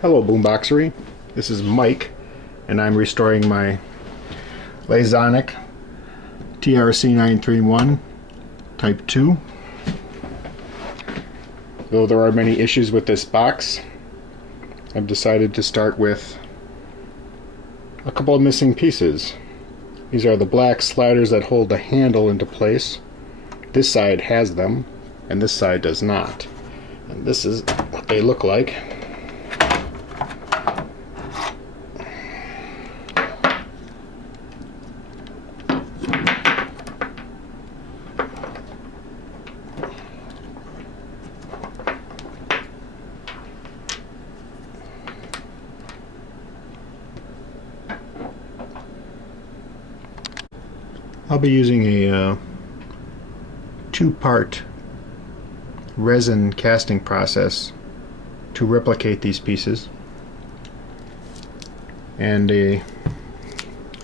Hello Boomboxery, this is Mike and I'm restoring my Lasonic TRC 931 Type 2. Though there are many issues with this box, I've decided to start with a couple of missing pieces. These are the black sliders that hold the handle into place. This side has them and this side does not. And this is what they look like. I'll be using a two-part resin casting process to replicate these pieces, and a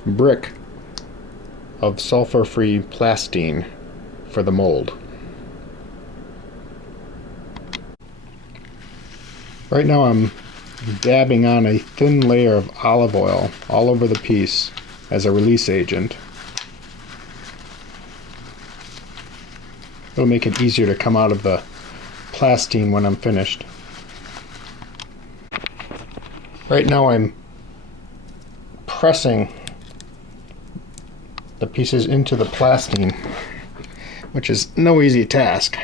brick of sulfur-free plastine for the mold. Right now I'm dabbing on a thin layer of olive oil all over the piece as a release agent. It'll make it easier to come out of the plastine when I'm finished. Right now I'm pressing the pieces into the plastine, which is no easy task.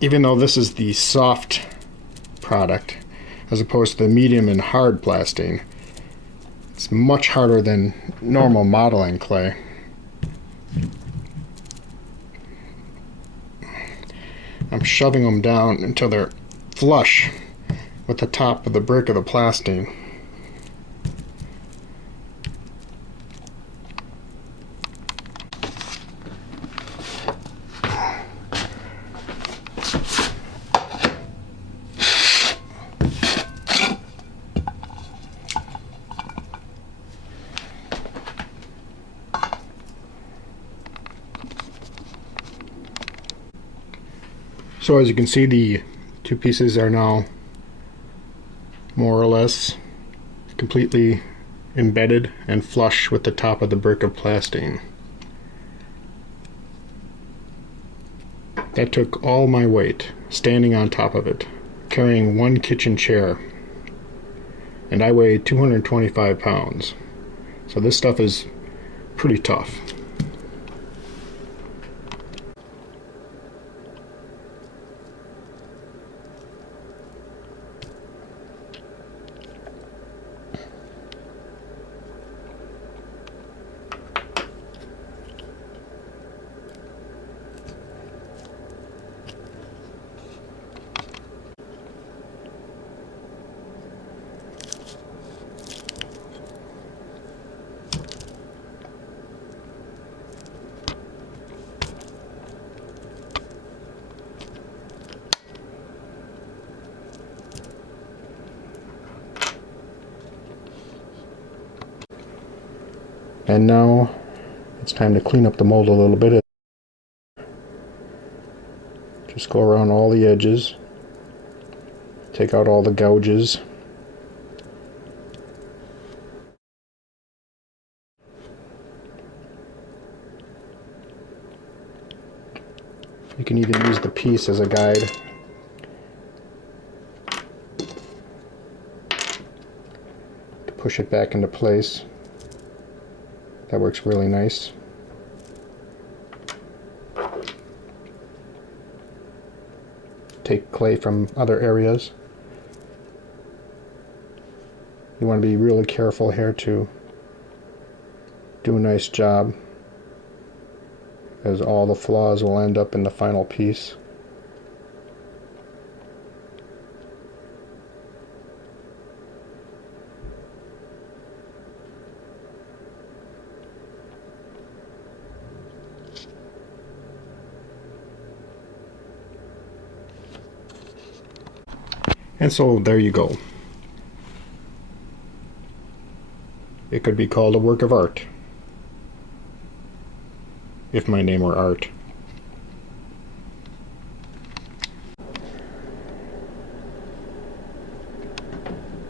Even though this is the soft product as opposed to the medium and hard plastine, it's much harder than normal modeling clay. I'm shoving them down until they're flush with the top of the brick of the plastine. So as you can see, the two pieces are now more or less completely embedded and flush with the top of the brick of plastine. That took all my weight, standing on top of it, carrying one kitchen chair, and I weigh 225 pounds. So this stuff is pretty tough. And now it's time to clean up the mold a little bit. Just go around all the edges, take out all the gouges. You can even use the piece as a guide. To push it back into place. That works really nice. Take clay from other areas. You want to be really careful here to do a nice job, as all the flaws will end up in the final piece. And so there you go. It could be called a work of art, if my name were Art.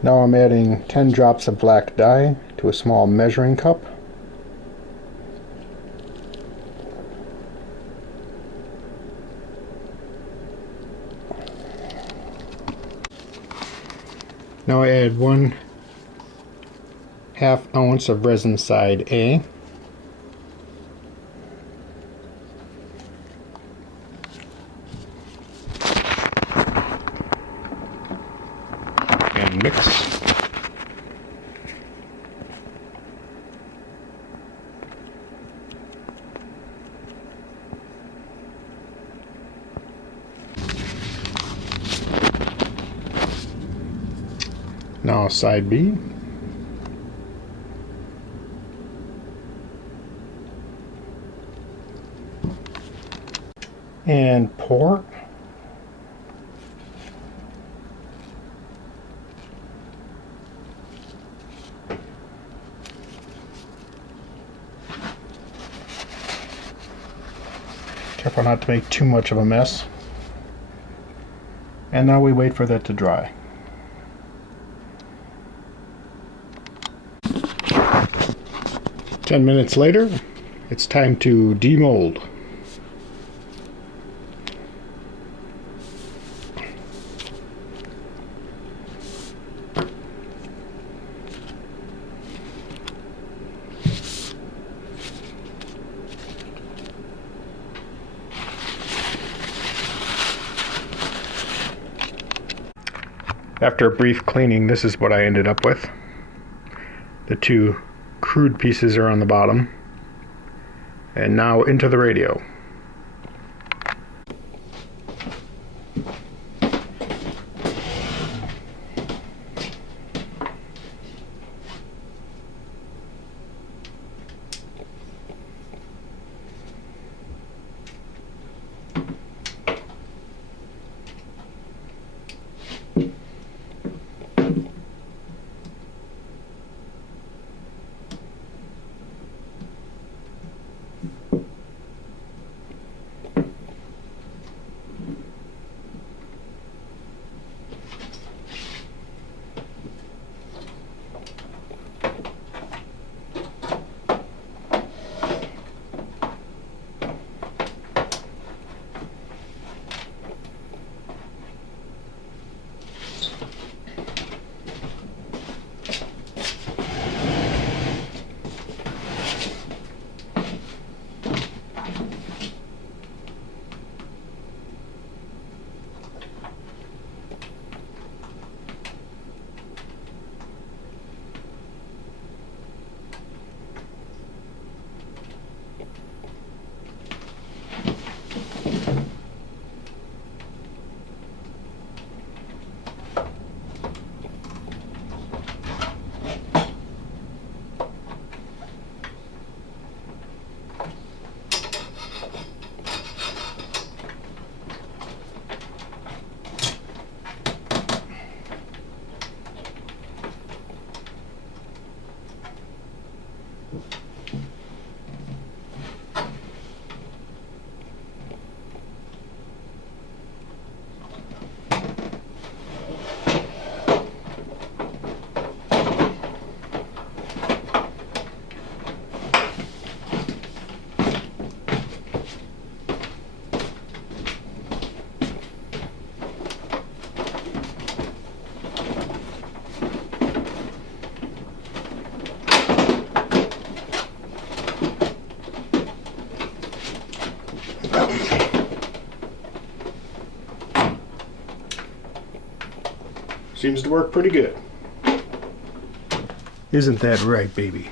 Now I'm adding 10 drops of black dye to a small measuring cup. Now I add 1/2 ounce of resin side A. And mix. Now side B. And pour. Careful not to make too much of a mess. And now we wait for that to dry. Ten minutes later, it's time to demold. After a brief cleaning, this is what I ended up with. The two crude pieces are on the bottom. And now into the radio. Seems to work pretty good. Isn't that right, baby?